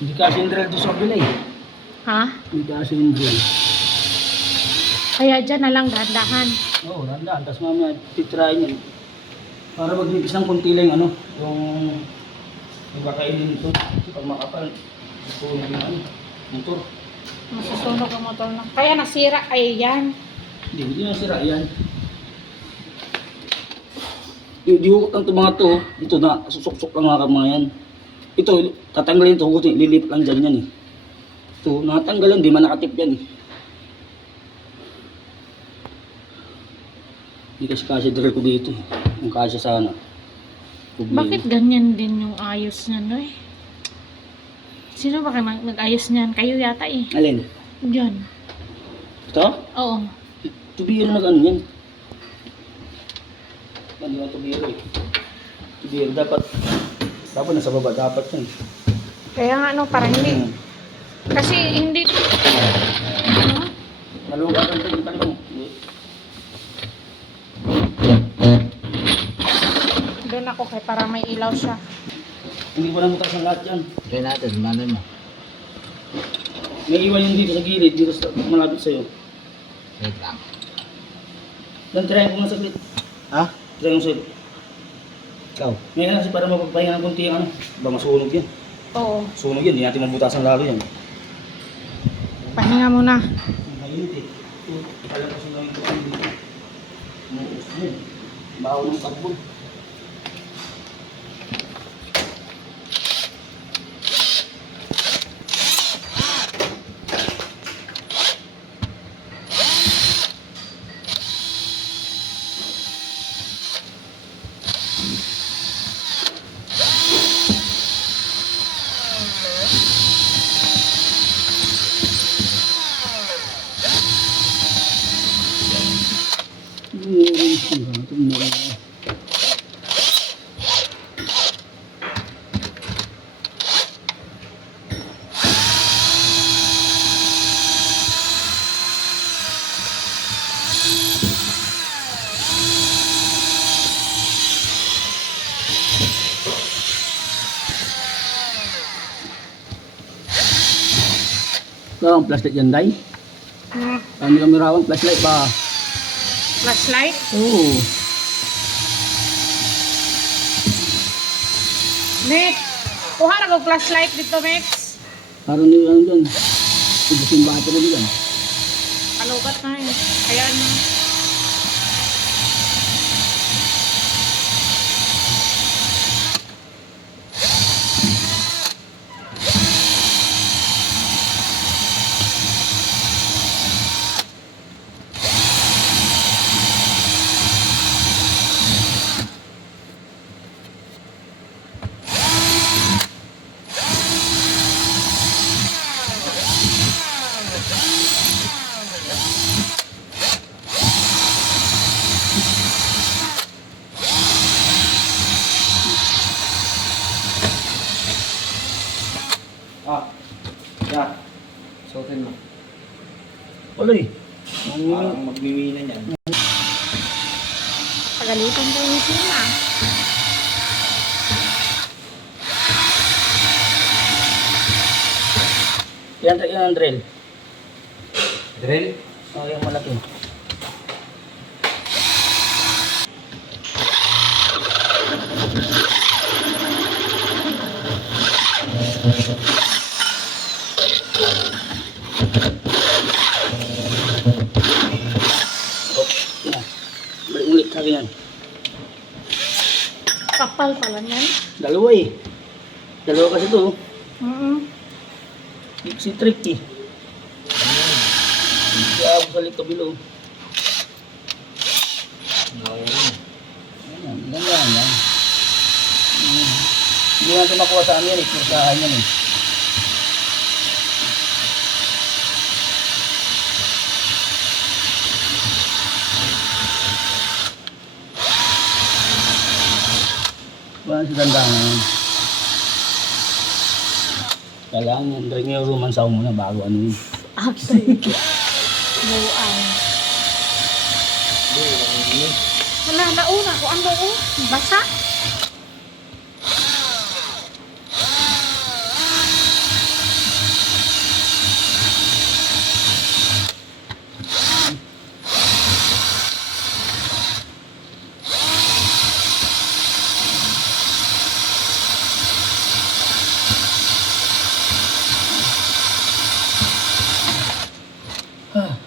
Hindi kasi yung drill doon sa kabila eh. Ha? Hindi kasi yung drill. Kaya dyan na lang dahan-dahan. Oo, randaan. Tapos mamaya titirahin yan. Para magnipis ng kunti lang ano, yung kakainin nito. Kasi pag makapal, susunog yung ano, motor. Masusunog ang motor na. Kaya nasira ay yan. Hindi na sira yan. Yung diukot ng mga to, ito na, susok-sok lang mga yan. Ito, tatanggalin ito, hugutin, lilip lang dyan yan eh. Ito, nakatanggalan, di man nakatip yan eh. Hindi kasi drill ko dito eh. Yung kasya sana. Problema. Bakit ganyan din yung ayos niya, no eh? Sino ba kayo nag-ayos niyan? Kayo yata eh. Alin? Diyan. Ito? Oo. Tubiro na gano'n yan. Hindi na tubiro eh. Tubiro dapat nasa baba, dapat yan. Kaya nga no, parang hindi. Kasi hindi. Ano? Malugat ang ito yung talong. Doon ako kay para may ilaw siya. Hindi ko na mutaas ang lahat yan. Try natin, malay mo. May iwan yung dito sa gilid, dito sa malapit sa'yo. Wait lang. Dan, try ko nga saglit. Ha? Try mo sa'yo. Ikaw? Ngayon kasi para mapagpahinga ng kunti ano. Ba masunog yan. Oo. Sunog yan, hindi natin mabutasan lalo yan. Pahinga muna. Mainit eh. Ito, alam ko sila yung kutin dito. Umuus mo. Baho ng carbon. Ang flashlight yan, Day. Ano yung mirawang flashlight ba? Flashlight? Oo. Mex! Kuha na kong flashlight dito, Mex. Parang nyo ano dyan. Ubus yung battery dyan. Palugat na eh. Kaya ano. Yeah. Suotin mo. Wala eh. Parang magmimina niyan. Pagalitan ko yung sila. Yan ang drill. Drill? Oh, yung malaki. Balik ulit sa akin yan. Kapal pala yan. Dalawa eh. Dalawa kasi ito. Si tricky. Kaya ako sa lito below. Ayan, yan. Hindi natin makuha sa ano yan eh. Kursahan yan eh. Wala si dandangan. Kailangan ring yung rumansaw muna bago ano yun. Absolutely. Buwan. Wala, nauna ko. Ano ko? Basa?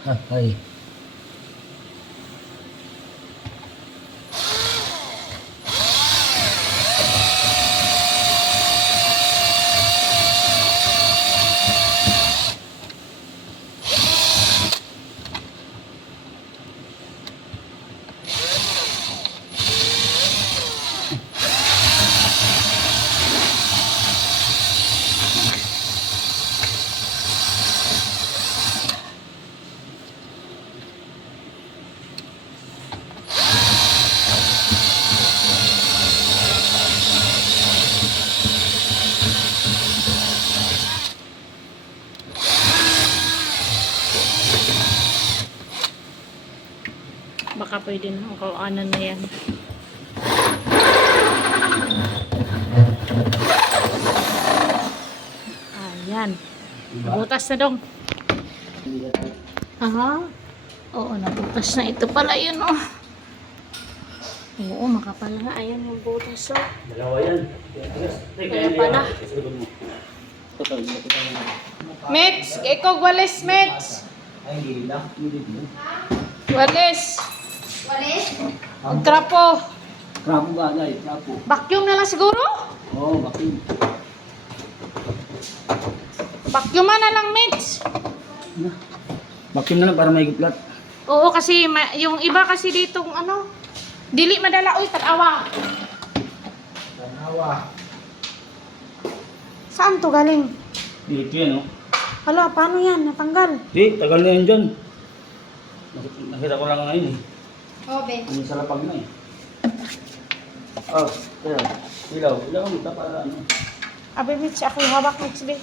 Ay. Baka pwede na kung ano na yan. Ayan. Butas na dong. Aha. Oo, nabutas na. Ito pala yun, oh. Oo, makapal nga. Ayan yung butas, oh. Dalawa yan. Kaya pala. Mets! Ikaw walis, Mets! Ay, hindi lang. Hindi lang. Walis! Ang trapo. Trapo ba? Ay, trapo. Vacuum na lang siguro? Oo, vacuum. Vacuum na lang, Mets! Vacuum na lang para may guplat. Oo, kasi yung iba kasi ditong ano, dili madala. Uy, tanawa. Tanawa. Saan to galing? Dito yan, oh. Hala, paano yan? Natanggal. Di, tagal na yan dyan. Nakita ko lang ngayon eh. Obe. Yung sa lapag na eh. Oh, kaya. Ilaw. Ilaw mo para ano. Abi, Mitch, ako yung hawak, Mitch, be.